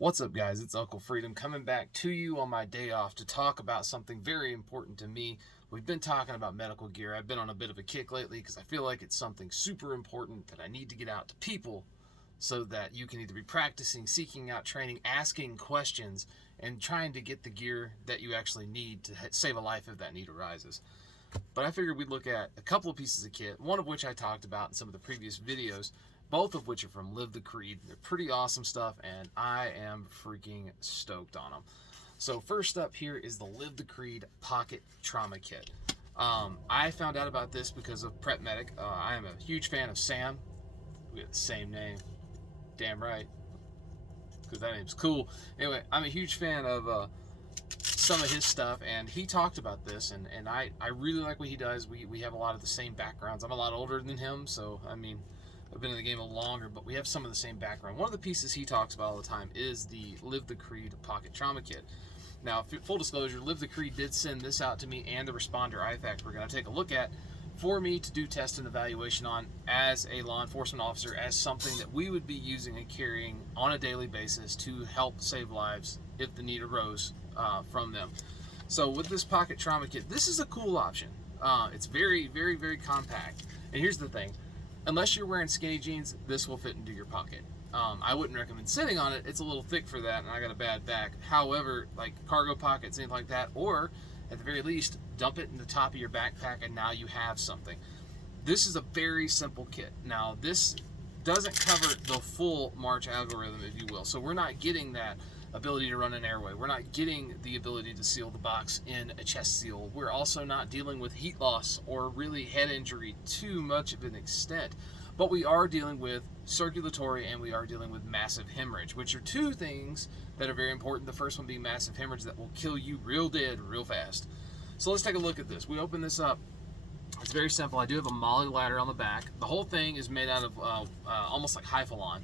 What's up, guys? It's Uncle Freedom coming back to you on my day off to talk about something very important to me. We've been talking about medical gear. I've been on a bit of a kick lately because I feel like it's something super important that I need to get out to people so that you can either be practicing, seeking out training, asking questions, and trying to get the gear that you actually need to save a life if that need arises. But I figured we'd look at a couple of pieces of kit, one of which I talked about in some of the previous videos, both of which are from Live the Creed. They're pretty awesome stuff, and I am freaking stoked on them. So first up here is the Live the Creed Pocket Trauma Kit. I found out about this because of Prep Medic. I am a huge fan of Sam. We have the same name. Damn right. Because that name's cool. Anyway, I'm a huge fan of some of his stuff, and he talked about this, and I really like what he does. We have a lot of the same backgrounds. I'm a lot older than him, so I mean, I've been in the game a little longer, but we have some of the same background. One of the pieces he talks about all the time is the Live the Creed Pocket Trauma Kit. Now, full disclosure, Live the Creed did send this out to me and the responder IFAK we're going to take a look at for me to do test and evaluation on as a law enforcement officer, as something that we would be using and carrying on a daily basis to help save lives if the need arose from them. So with this Pocket Trauma Kit, this is a cool option. It's very, very, very compact. And here's the thing. Unless you're wearing skinny jeans, this will fit into your pocket. I wouldn't recommend sitting on it. It's a little thick for that, and I got a bad back. However, like cargo pockets, anything like that, or at the very least, dump it in the top of your backpack, and now you have something. This is a very simple kit. Now, this doesn't cover the full March algorithm, if you will. So we're not getting that ability to run an airway. We're not getting the ability to seal the box in a chest seal. We're also not dealing with heat loss or really head injury to much of an extent. But we are dealing with circulatory, and we are dealing with massive hemorrhage, which are two things that are very important. The first one being massive hemorrhage that will kill you real dead real fast. So let's take a look at this. We open this up. It's very simple. I do have a molly ladder on the back. The whole thing is made out of almost like Hyphalon,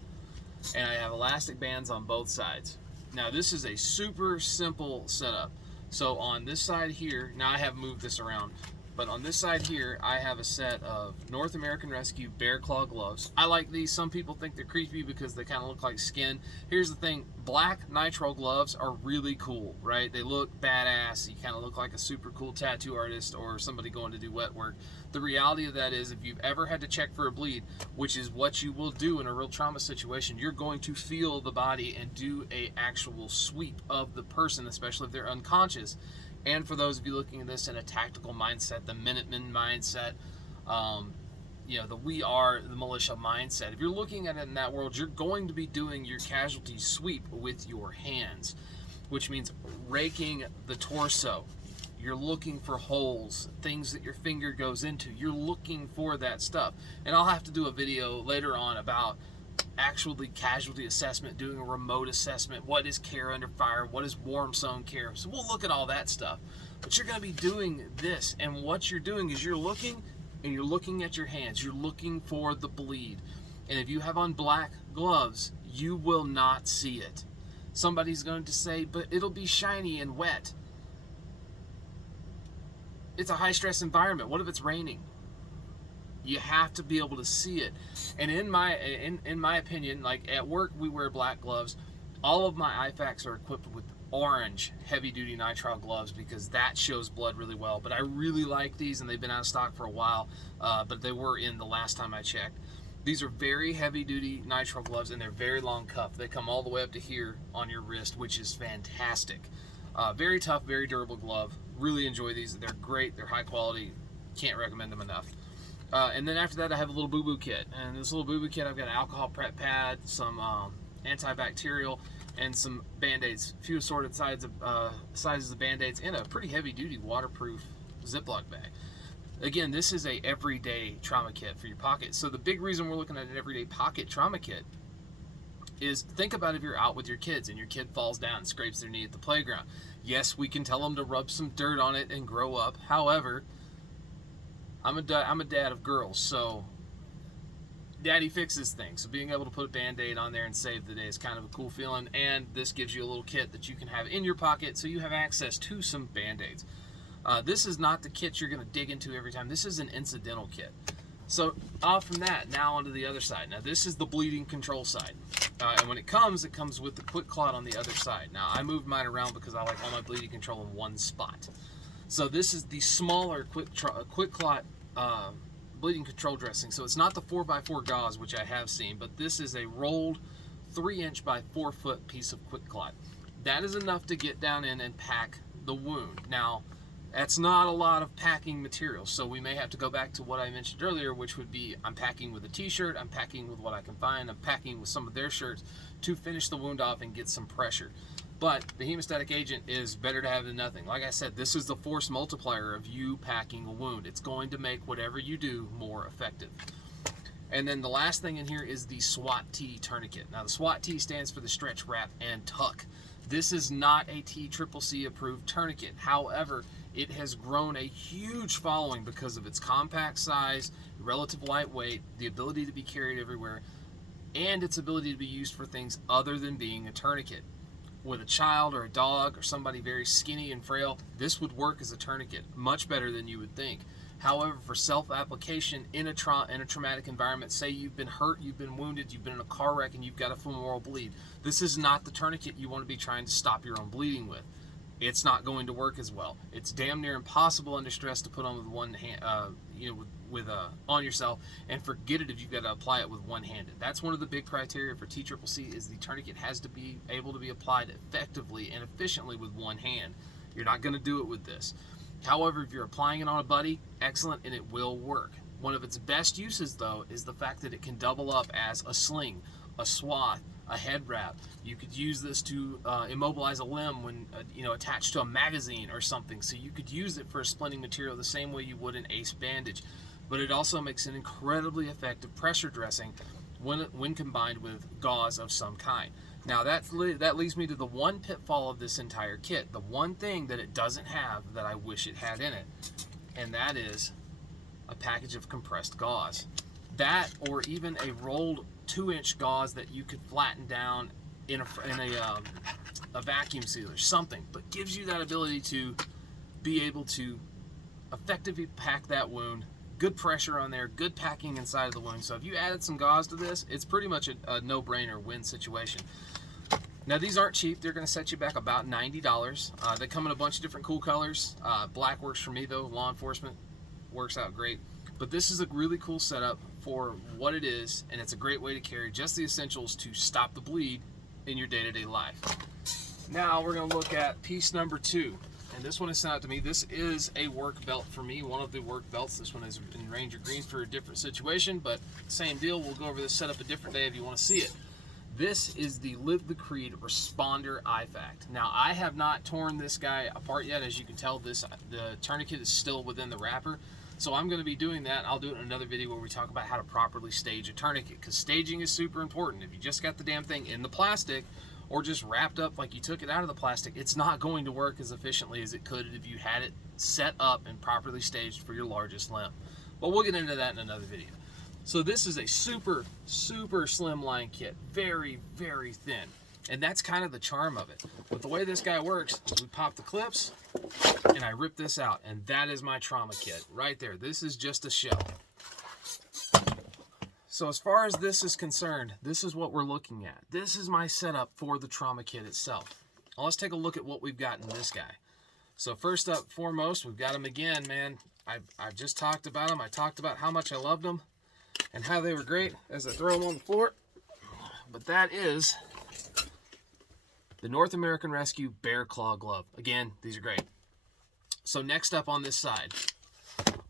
and I have elastic bands on both sides. Now, this is a super simple setup. So on this side here, now I have moved this around, but on this side here, I have a set of North American Rescue Bear Claw gloves. I like these. Some people think they're creepy because they kind of look like skin. Here's the thing. Black nitrile gloves are really cool, right? They look badass. You kind of look like a super cool tattoo artist or somebody going to do wet work. The reality of that is, if you've ever had to check for a bleed, which is what you will do in a real trauma situation, you're going to feel the body and do a actual sweep of the person, especially if they're unconscious. And for those of you looking at this in a tactical mindset, the Minuteman mindset, the we are the militia mindset, if you're looking at it in that world, you're going to be doing your casualty sweep with your hands, which means raking the torso. You're looking for holes, things that your finger goes into. You're looking for that stuff. And I'll have to do a video later on about actually casualty assessment, doing a remote assessment. What is care under fire? What is warm zone care? So we'll look at all that stuff. But you're going to be doing this, and what you're doing is you're looking, and you're looking at your hands. You're looking for the bleed. And if you have on black gloves, you will not see it. Somebody's going to say, but it'll be shiny and wet. It's a high-stress environment. What if it's raining? You have to be able to see it. And in my opinion, like at work, we wear black gloves. All of my IFAKs are equipped with orange heavy-duty nitrile gloves because that shows blood really well. But I really like these, and they've been out of stock for a while, but they were in the last time I checked. These are very heavy-duty nitrile gloves, and they're very long cuff. They come all the way up to here on your wrist, which is fantastic. Very tough, very durable glove. Really enjoy these. They're great. They're high quality. Can't recommend them enough. And then after that, I have a little boo-boo kit. And this little boo-boo kit, I've got an alcohol prep pad, some antibacterial, and some Band-Aids. A few assorted sizes of Band-Aids, and a pretty heavy-duty waterproof Ziploc bag. Again, this is a everyday trauma kit for your pocket. So the big reason we're looking at an everyday pocket trauma kit is, think about if you're out with your kids and your kid falls down and scrapes their knee at the playground. Yes, we can tell them to rub some dirt on it and grow up. However, I'm a dad of girls, so daddy fixes things. So being able to put a Band-Aid on there and save the day is kind of a cool feeling. And this gives you a little kit that you can have in your pocket, so you have access to some Band-Aids. This is not the kit you're going to dig into every time. This is an incidental kit. So off from that, now onto the other side. Now this is the bleeding control side. And when it comes with the quick clot on the other side. Now, I moved mine around because I like all my bleeding control in one spot. So this is the smaller quick clot bleeding control dressing. So it's not the 4x4 gauze, which I have seen, but this is a rolled 3-inch by 4-foot piece of quick clot. That is enough to get down in and pack the wound. Now, that's not a lot of packing material, so we may have to go back to what I mentioned earlier, which would be I'm packing with a t-shirt, I'm packing with what I can find, I'm packing with some of their shirts to finish the wound off and get some pressure. But the hemostatic agent is better to have than nothing. Like I said, this is the force multiplier of you packing a wound. It's going to make whatever you do more effective. And then the last thing in here is the SWAT-T tourniquet. Now, the SWAT-T stands for the stretch, wrap, and tuck. This is not a TCCC approved tourniquet. However, it has grown a huge following because of its compact size, relative lightweight, the ability to be carried everywhere, and its ability to be used for things other than being a tourniquet. With a child or a dog or somebody very skinny and frail, this would work as a tourniquet much better than you would think. However, for self-application in a traumatic environment, say you've been hurt, you've been wounded, you've been in a car wreck, and you've got a femoral bleed, this is not the tourniquet you want to be trying to stop your own bleeding with. It's not going to work as well. It's damn near impossible under stress to put on with one hand, on yourself, and forget it if you've got to apply it with one-handed. That's one of the big criteria for TCCC is the tourniquet has to be able to be applied effectively and efficiently with one hand. You're not going to do it with this. However, if you're applying it on a buddy, excellent, and it will work. One of its best uses, though, is the fact that it can double up as a sling, a swath, a head wrap. You could use this to immobilize a limb when attached to a magazine or something. So you could use it for a splinting material the same way you would an ACE bandage. But it also makes an incredibly effective pressure dressing when combined with gauze of some kind. Now that leads me to the one pitfall of this entire kit, the one thing that it doesn't have that I wish it had in it, and that is a package of compressed gauze. That, or even a rolled 2-inch gauze that you could flatten down in a vacuum sealer, something, but gives you that ability to be able to effectively pack that wound. Good pressure on there, good packing inside of the wound. So if you added some gauze to this, it's pretty much a no-brainer win situation. Now, these aren't cheap. They're going to set you back about $90. They come in a bunch of different cool colors. Black works for me, though. Law enforcement works out great. But this is a really cool setup for what it is, and it's a great way to carry just the essentials to stop the bleed in your day-to-day life. Now, we're going to look at piece number 2. And this one is sent out to me. This is a work belt for me, one of the work belts. This one is in Ranger Green for a different situation, but same deal. We'll go over this setup a different day if you want to see it. This is the Live the Creed Responder IFAK. Now, I have not torn this guy apart yet. As you can tell, the tourniquet is still within the wrapper. So I'm going to be doing that. I'll do it in another video where we talk about how to properly stage a tourniquet, because staging is super important. If you just got the damn thing in the plastic, or just wrapped up like you took it out of the plastic, it's not going to work as efficiently as it could if you had it set up and properly staged for your largest limb. But we'll get into that in another video. So this is a super, super slimline kit. Very, very thin. And that's kind of the charm of it. But the way this guy works is we pop the clips and I rip this out. And that is my trauma kit right there. This is just a shell. So as far as this is concerned, this is what we're looking at. This is my setup for the trauma kit itself. Now let's take a look at what we've got in this guy. So first up, foremost, we've got them again, man. I've just talked about them. I talked about how much I loved them and how they were great as I throw them on the floor. But that is the North American Rescue Bear Claw Glove. Again, these are great. So next up on this side,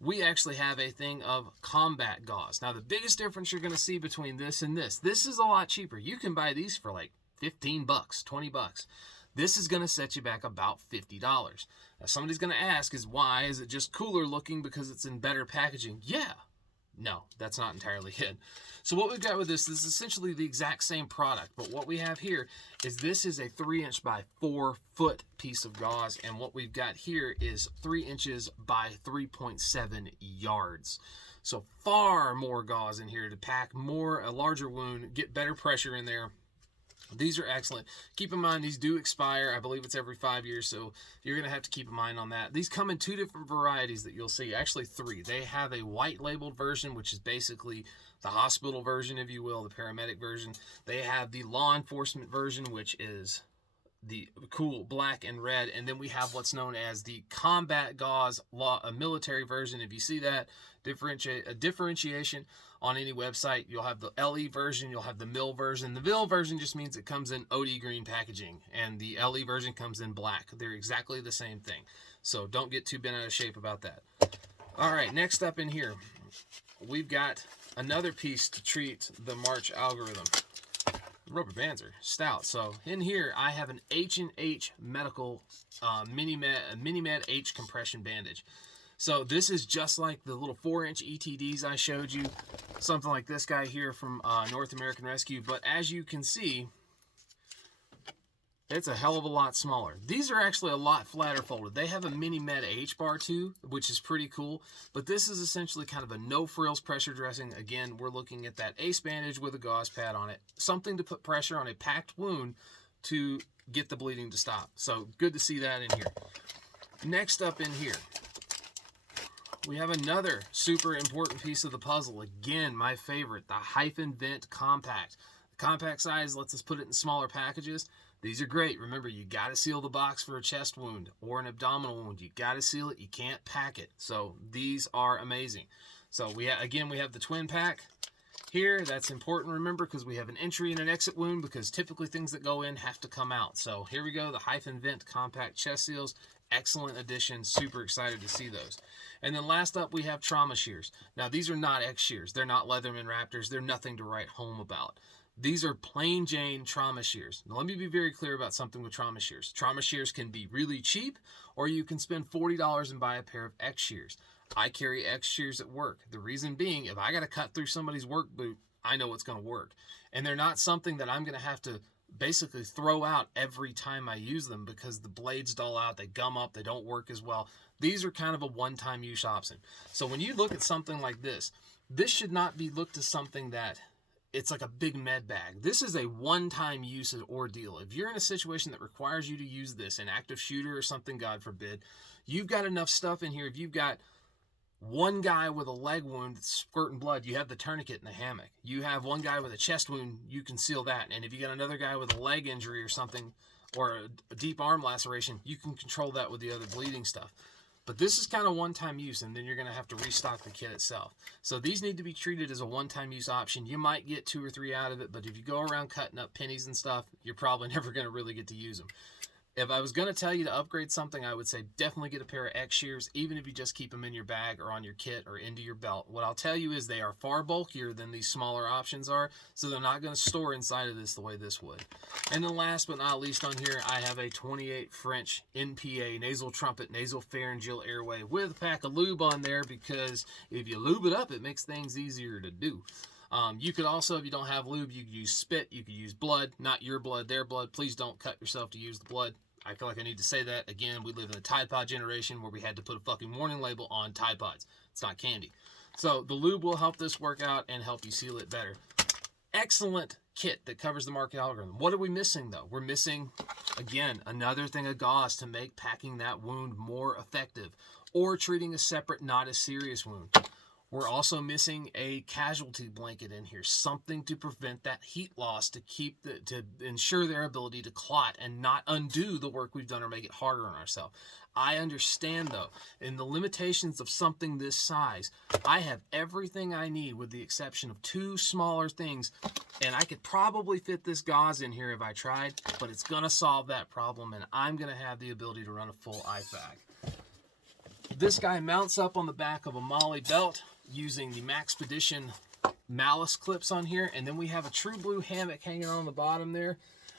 we actually have a thing of combat gauze. Now, the biggest difference you're going to see between this and this is a lot cheaper. You can buy these for like 15 bucks, 20 bucks. This is going to set you back about $50. Now, somebody's going to ask, why is it just cooler looking because it's in better packaging? Yeah. No, that's not entirely it. So what we've got with this is essentially the exact same product, but what we have here is this is a 3-inch by 4-foot piece of gauze, and what we've got here is 3 inches by 3.7 yards. So far more gauze in here to pack a larger wound, get better pressure in there, These are excellent. Keep in mind, these do expire. I believe it's every 5 years, so you're going to have to keep in mind on that. These come in 2 different varieties that you'll see. Actually, 3. They have a white labeled version, which is basically the hospital version, if you will, the paramedic version. They have the law enforcement version, which is the cool black and red, and then we have what's known as the combat gauze military version. If you see that differentiation on any website, you'll have the LE version, you'll have the MIL version. The MIL version just means it comes in OD green packaging, and the LE version comes in black. They're exactly the same thing, so don't get too bent out of shape about that. All right, next up in here, we've got another piece to treat the March algorithm. Rubber bands are stout. So in here, I have an H&H Medical Mini-Med H compression bandage. So this is just like the little 4-inch ETDs I showed you, something like this guy here from North American Rescue. But as you can see, it's a hell of a lot smaller. These are actually a lot flatter folded. They have a Mini-Med H bar too, which is pretty cool. But this is essentially kind of a no-frills pressure dressing. Again, we're looking at that ACE bandage with a gauze pad on it. Something to put pressure on a packed wound to get the bleeding to stop. So good to see that in here. Next up in here, we have another super important piece of the puzzle. Again, my favorite, the Hyphen Vent Compact. The compact size lets us put it in smaller packages. These are great. Remember, you got to seal the box for a chest wound or an abdominal wound. You got to seal it. You can't pack it. So these are amazing. So we have the twin pack here. That's important, remember, because we have an entry and an exit wound, because typically things that go in have to come out. So here we go, the Hyphen Vent Compact Chest Seals. Excellent addition. Super excited to see those. And then last up, we have trauma shears. Now, these are not X shears. They're not Leatherman Raptors. They're nothing to write home about. These are plain Jane trauma shears. Now, let me be very clear about something with trauma shears. Trauma shears can be really cheap, or you can spend $40 and buy a pair of X shears. I carry X shears at work. The reason being, if I got to cut through somebody's work boot, I know it's going to work. And they're not something that I'm going to have to basically throw out every time I use them, because the blades dull out, they gum up, they don't work as well. These are kind of a one-time use option. So when you look at something like this, this should not be looked as something that it's like a big med bag. This is a one-time use ordeal. If you're in a situation that requires you to use this, an active shooter or something, God forbid, you've got enough stuff in here. If you've got one guy with a leg wound that's squirting blood, you have the tourniquet in the hammock. You have one guy with a chest wound, you can seal that. And if you got another guy with a leg injury or something, or a deep arm laceration, you can control that with the other bleeding stuff. But this is kind of one-time use, and then you're going to have to restock the kit itself. So these need to be treated as a one-time use option. You might get 2 or 3 out of it, but if you go around cutting up pennies and stuff, you're probably never going to really get to use them. If I was going to tell you to upgrade something, I would say definitely get a pair of X shears, even if you just keep them in your bag or on your kit or into your belt. What I'll tell you is they are far bulkier than these smaller options are, so they're not going to store inside of this the way this would. And then last but not least on here, I have a 28 French NPA, nasal trumpet, nasal pharyngeal airway, with a pack of lube on there, because if you lube it up, it makes things easier to do. You could also, if you don't have lube, you could use spit, you could use blood, not your blood, their blood. Please don't cut yourself to use the blood. I feel like I need to say that. Again, we live in the Tide Pod generation where we had to put a fucking warning label on Tide Pods. It's not candy. So the lube will help this work out and help you seal it better. Excellent kit that covers the market algorithm. What are we missing, though? We're missing, again, another thing of gauze to make packing that wound more effective, or treating a separate, not as serious wound. We're also missing a casualty blanket in here, something to prevent that heat loss, to ensure their ability to clot and not undo the work we've done or make it harder on ourselves. I understand, though, in the limitations of something this size, I have everything I need with the exception of 2 smaller things, and I could probably fit this gauze in here if I tried, but it's going to solve that problem, and I'm going to have the ability to run a full IFAK. This guy mounts up on the back of a Molly belt using the Maxpedition Malice clips on here, and then we have a True Blue hammock hanging on the bottom there.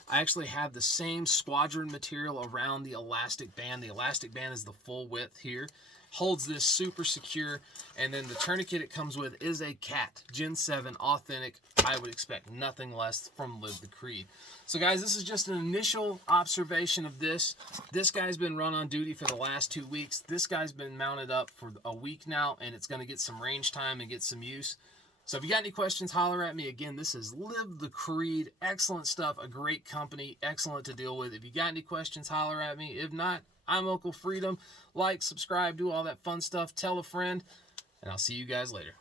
I actually have the same squadron material around the elastic band. The elastic band is the full width here. Holds this super secure, and then the tourniquet it comes with is a CAT Gen 7 authentic. I would expect nothing less from Live the Creed. So guys, this is just an initial observation of this. This guy's been run on duty for the last 2 weeks. This guy's been mounted up for a week now, and it's going to get some range time and get some use. So if you got any questions, holler at me. Again, this is Live the Creed. Excellent stuff. A great company. Excellent to deal with. If you got any questions, holler at me. If not, I'm Uncle Freedom. Like, subscribe, do all that fun stuff. Tell a friend. And I'll see you guys later.